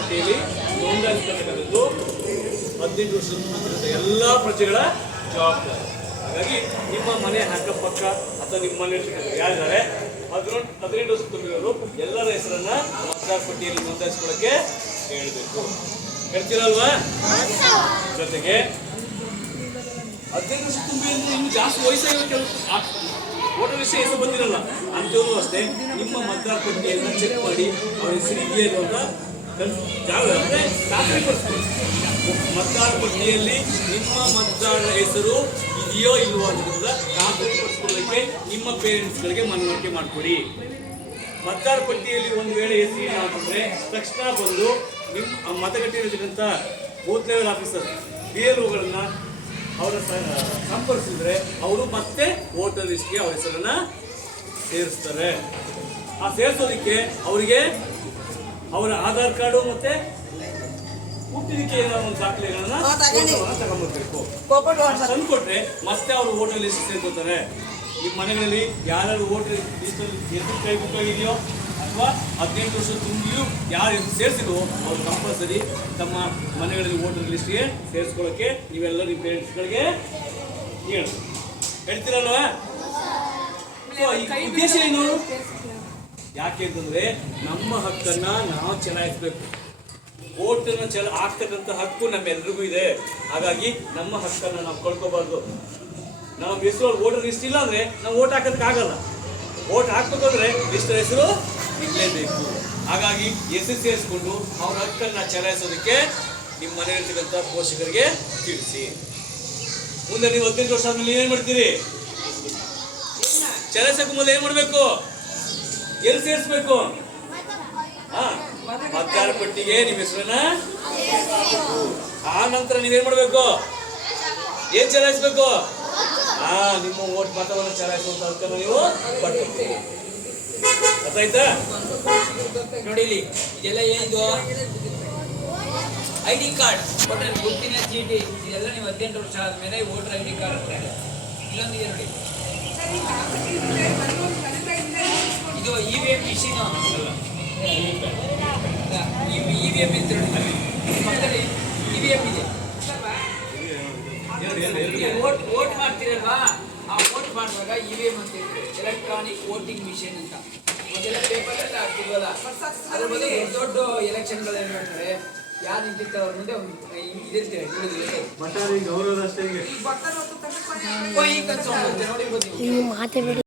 ಪಟ್ಟಿಯಲ್ಲಿ ನೋಂದಾಯಿಸಿರ್ತಕ್ಕಂಥದ್ದು 18 ವರ್ಷದ ಎಲ್ಲ ಪ್ರಜೆಗಳ ಜವಾಬ್ದಾರಿ. ಹಾಗಾಗಿ ನಿಮ್ಮ ಮನೆ ಅಕ್ಕಪಕ್ಕ ಅಥವಾ ನಿಮ್ಮ ಮನೆ ಯಾರಿದ್ದಾರೆ 18 ವರ್ಷ ತುಂಬಿರೋರು ಎಲ್ಲರ ಹೆಸರನ್ನ ಮತದಾರ ಪಟ್ಟಿಯಲ್ಲಿ ನೋಂದಾಯಿಸ್ಕೊಳ್ಳಕ್ಕೆ ಹೇಳಬೇಕು. ಹೇಳ್ತೀರಲ್ವಾ? ಜೊತೆಗೆ 15 ವರ್ಷ ತುಂಬಿ ಇನ್ನು ಜಾಸ್ತಿ ವಯಸ್ಸಾಗಿರೋ ವೋಟರ್ ಲಿಸ್ಟ್ ಹೆಸರು ಬಂದಿರಲ್ಲ ಅಂತೇಳು ಅಷ್ಟೇ ನಿಮ್ಮ ಮತದಾರ ಪಟ್ಟಿಯನ್ನು ಚೆಕ್ ಮಾಡಿ ಅವ್ರ ಹೆಸರು ಇದೆಯೋ ಅಂತ ಖಾತ್ರಿಪಡಿಸ್ಕೊಳ್ಳಿ. ಮತದಾರ ಪಟ್ಟಿಯಲ್ಲಿ ನಿಮ್ಮ ಮತದಾರರ ಹೆಸರು ಇದೆಯೋ ಇಲ್ವೋ ಅಂತ ಖಾತ್ರಿಪಡಿಸ್ಕೊಳ್ಳೋಕ್ಕೆ ನಿಮ್ಮ ಪೇರೆಂಟ್ಸ್ಗಳಿಗೆ ಮನವರಿಕೆ ಮಾಡಿಕೊಡಿ. ಮತದಾರ ಪಟ್ಟಿಯಲ್ಲಿ ಒಂದು ವೇಳೆ ಹೆಸರು ಏನಾಗ್ತಂದ್ರೆ ತಕ್ಷಣ ಬಂದು ನಿಮ್ಮ ಮತಗಟ್ಟೆಯಲ್ಲಿರ್ತಕ್ಕಂಥ ಬೂತ್ ಲೆವೆಲ್ ಆಫೀಸರ್ BLOಗಳನ್ನ ಅವರ ಸಂಪರ್ಕಿಸಿದ್ರೆ ಅವರು ಮತ್ತೆ ವೋಟರ್ ಲಿಸ್ಟ್ಗೆ ಅವ್ರ ಹೆಸರನ್ನ ಸೇರಿಸ್ತಾರೆ. ಆ ಸೇರಿಸೋದಕ್ಕೆ ಅವರಿಗೆ ಅವರ ಆಧಾರ್ ಕಾರ್ಡು ಮತ್ತೆ ಹುಟ್ಟಿದಕ್ಕೆ ಏನಾದ್ರು ಒಂದು ದಾಖಲೆಗಳನ್ನ ತಗೊಂಡ್ಬರ್ಬೇಕು. ತಂದ್ಕೊಟ್ರೆ ಮತ್ತೆ ಅವರು ವೋಟರ್ ಲಿಸ್ಟ್ ಸೇರ್ಕೋತಾರೆ. ನಿಮ್ಮ ಮನೆಗಳಲ್ಲಿ ಯಾರು ವೋಟರ್ ಲಿಸ್ಟಲ್ಲಿ ಹೆಸರು ಕೈ ಬುಕ್ ಆಗಿದೆಯೋ ಅಥವಾ 18 ವರ್ಷ ತುಂಬಿಯೂ ಯಾರು ಹೆಸರು ಸೇರಿಸಿದ್ರು ಅವ್ರು ಕಂಪಲ್ಸರಿ ತಮ್ಮ ಮನೆಗಳಲ್ಲಿ ವೋಟರ್ ಲಿಸ್ಟ್ಗೆ ಸೇರಿಸ್ಕೊಳ್ಳೋಕ್ಕೆ ನೀವೆಲ್ಲ ನಿಮ್ಮ ಪೇರೆಂಟ್ಸ್ಗಳಿಗೆ ಹೇಳ್ತೀರಲ್ವಾ? ಈ ಉದ್ದೇಶ ಏನು? ಯಾಕೆ ಅಂತಂದ್ರೆ ನಮ್ಮ ಹಕ್ಕನ್ನ ನಾವು ಚಲಾಯಿಸಬೇಕು. ವೋಟನ್ನ ಆಗ್ತಕ್ಕಂಥ ಹಕ್ಕು ನಮ್ಮೆಲ್ರಿಗೂ ಇದೆ. ಹಾಗಾಗಿ ನಮ್ಮ ಹಕ್ಕನ್ನು ನಾವು ಕಳ್ಕೋಬಾರ್ದು. ನಮ್ಮ ಹೆಸರು ವೋಟರ್ ಲಿಸ್ಟ್ ಇಲ್ಲ ಅಂದ್ರೆ ನಾವು ವೋಟ್ ಹಾಕೋದಕ್ಕೆ ಆಗಲ್ಲ. ವೋಟ್ ಹಾಕ್ಬೇಕಂದ್ರೆ ಲಿಸ್ಟ್ ಹೆಸರು ಇರಲೇಬೇಕು. ಹಾಗಾಗಿ ಹೆಸರು ಸೇರಿಸ್ಕೊಂಡು ಅವ್ರ ಹಕ್ಕನ್ನು ಚಲಾಯಿಸೋದಕ್ಕೆ ನಿಮ್ಮ ಮನೆಯಲ್ಲಿರ್ತಕ್ಕಂಥ ಪೋಷಕರಿಗೆ ತಿಳಿಸಿ. ಮುಂದೆ ನೀವು 18 ವರ್ಷ ಆದ್ಮೇಲೆ ಏನ್ ಮಾಡ್ತೀರಿ? ಚಲಾಯಿಸೋಕೆ ಮೊದಲು ಏನ್ ಮಾಡ್ಬೇಕು? ಎಲ್ಲಿ ಸೇರಿಸ್ಬೇಕು? ಮತದಾರ ಪಟ್ಟಿಗೆ ನಿಮ್ಮ ಹೆಸರನ್ನ ಆ ನಂತರ ನೀವೇನ್ ಮಾಡ್ಬೇಕು? ಏನ್ ಚಲಾಯಿಸ್ಬೇಕು? ನಿಮ್ಮ ವೋಟ್ ಮತವನ್ನು ಚಲಾಯಿಸುವಂತ ಹಕ್ಕನ್ನು ನೀವು ಪಡ್ಬೇಕು. ಗೊತ್ತಾಯ್ತಾ? ನೋಡಿ ಇಲ್ಲಿ ಇದೆಲ್ಲ ಏನಿದು ID ಕಾರ್ಡ್, ವೋಟರ್ ಗುರುತಿನ ಚೀಟಿ, ಇದೆಲ್ಲ ನೀವು 18 ವರ್ಷ ಆದ್ಮೇಲೆ ವೋಟರ್ ID ಕಾರ್ಡ್ ಕೊಡ್ತಾರೆ. ಇಲ್ಲೊಂದು ಇದೆ ನೋಡಿ, ಇದು EVM ಮಿಷಿನ್. EVM ಅಂತ ನೋಡಿ, ಪಕ್ಕದಲ್ಲಿ EVM ಇದೆ. ವೋಟ್ ಮಾಡ್ತೀರಲ್ವಾ, ಆ ವೋಟ್ ಮಾಡುವಾಗ EVM ಅಂತ ಇರುತ್ತೆ, ಎಲೆಕ್ಟ್ರಾನಿಕ್ ವೋಟಿಂಗ್ ಮಿಷಿನ್ ಅಂತ. ಮೊದಲ ಪೇಪರಲ್ಲಿ ಆಗ್ತಿಲ್ವಲ್ಲ, ಅದ್ರ ಬಗ್ಗೆ ದೊಡ್ಡ ಎಲೆಕ್ಷನ್ಗಳು ಏನು ಮಾಡ್ತಾರೆ, ಯಾರು ನಿಂತಿರ್ತಾರೆ ಅವ್ರ ಮುಂದೆ ಇದಿರ್ತೇವೆ ಗೌರವ ಅಷ್ಟೇ ನೋಡಿ.